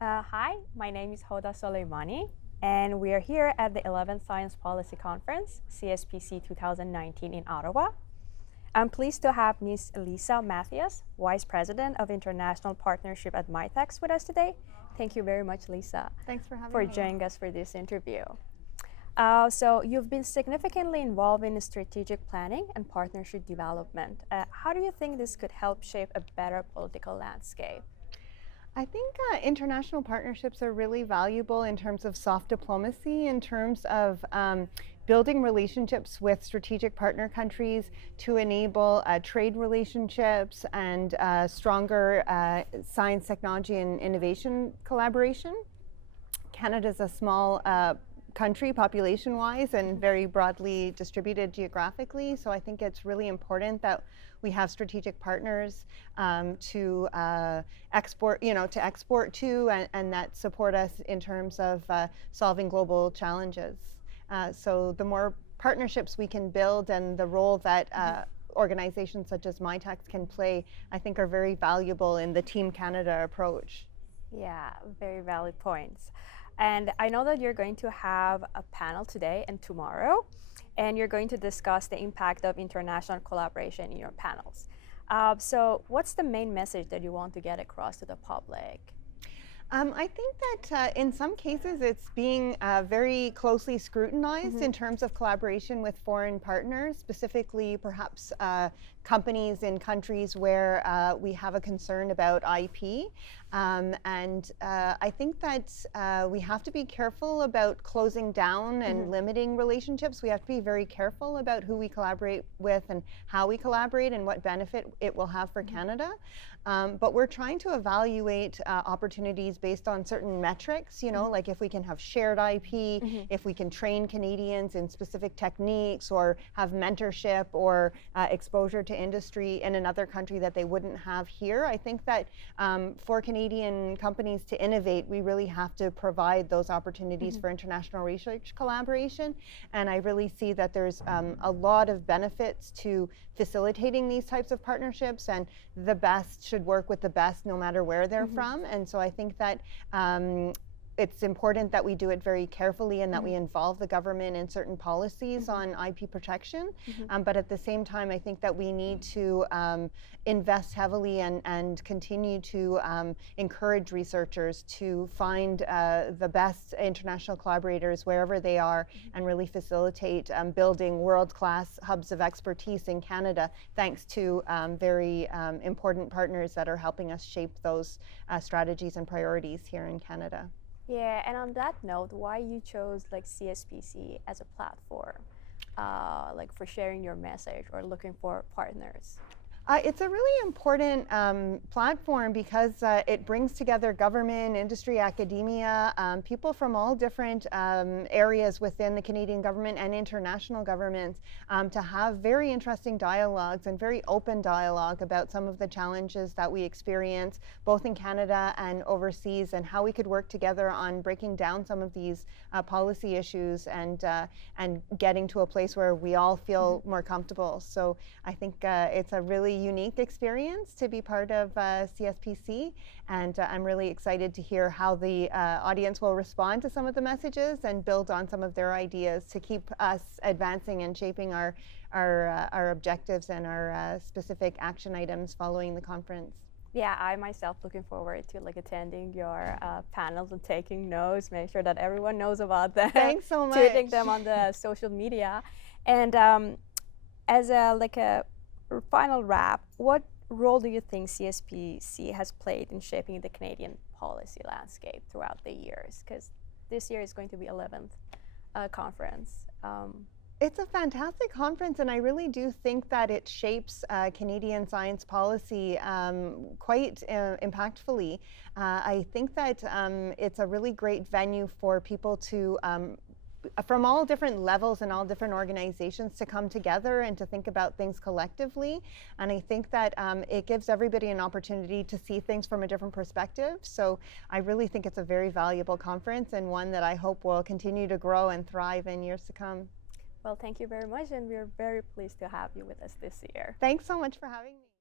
Hi, my name is Hoda Soleymani, and we are here at the 11th Science Policy Conference, CSPC 2019 in Ottawa. I'm pleased to have Ms. Lissa Matyas, Vice President of International Partnership at Mitacs, with us today. Thank you very much, Lissa, Thanks for having for me. joining us for this interview. So you've been significantly involved in strategic planning and partnership development. How do you think this could help shape a better political landscape? I think international partnerships are really valuable in terms of soft diplomacy, in terms of building relationships with strategic partner countries to enable trade relationships and stronger science, technology, and innovation collaboration. Canada is a small country population-wise and very broadly distributed geographically. So I think it's really important that we have strategic partners to export to and that support us in terms of solving global challenges. So the more partnerships we can build and the role that organizations such as Mitacs can play, I think are very valuable in the Team Canada approach. Yeah, very valid points. And I know that you're going to have a panel today and tomorrow, and you're going to discuss the impact of international collaboration in your panels. So what's the main message that you want to get across to the public? I think that in some cases it's being very closely scrutinized in terms of collaboration with foreign partners, specifically perhaps companies in countries where we have a concern about IP. I think that we have to be careful about closing down and limiting relationships. We have to be very careful about who we collaborate with and how we collaborate and what benefit it will have for Canada. But we're trying to evaluate opportunities based on certain metrics, like if we can have shared IP, if we can train Canadians in specific techniques or have mentorship or exposure to industry in another country that they wouldn't have here. I think that for Canadian companies to innovate, we really have to provide those opportunities for international research collaboration. And I really see that there's a lot of benefits to facilitating these types of partnerships, and the best should work with the best no matter where they're from. And so I think that it's important that we do it very carefully and that we involve the government in certain policies on IP protection. But at the same time, I think that we need to invest heavily and continue to encourage researchers to find the best international collaborators wherever they are and really facilitate building world-class hubs of expertise in Canada, thanks to very important partners that are helping us shape those strategies and priorities here in Canada. Yeah, and on that note, why you chose CSPC as a platform, for sharing your message or looking for partners? It's a really important platform because it brings together government, industry, academia, people from all different areas within the Canadian government and international governments to have very interesting dialogues and very open dialogue about some of the challenges that we experience both in Canada and overseas, and how we could work together on breaking down some of these policy issues and getting to a place where we all feel more comfortable. So I think it's a really unique experience to be part of CSPC, and I'm really excited to hear how the audience will respond to some of the messages and build on some of their ideas to keep us advancing and shaping our objectives and our specific action items following the conference. Yeah, I myself looking forward to attending your panels and taking notes, make sure that everyone knows about them. Thanks so much. Tweeting them on the social media. And as a final wrap, what role do you think CSPC has played in shaping the Canadian policy landscape throughout the years? Because this year is going to be 11th conference. It's a fantastic conference, and I really do think that it shapes Canadian science policy quite impactfully. I think that it's a really great venue for people to from all different levels and all different organizations to come together and to think about things collectively. And I think that it gives everybody an opportunity to see things from a different perspective. So I really think it's a very valuable conference, and one that I hope will continue to grow and thrive in years to come. Well, thank you very much, and we're very pleased to have you with us this year. Thanks so much for having me.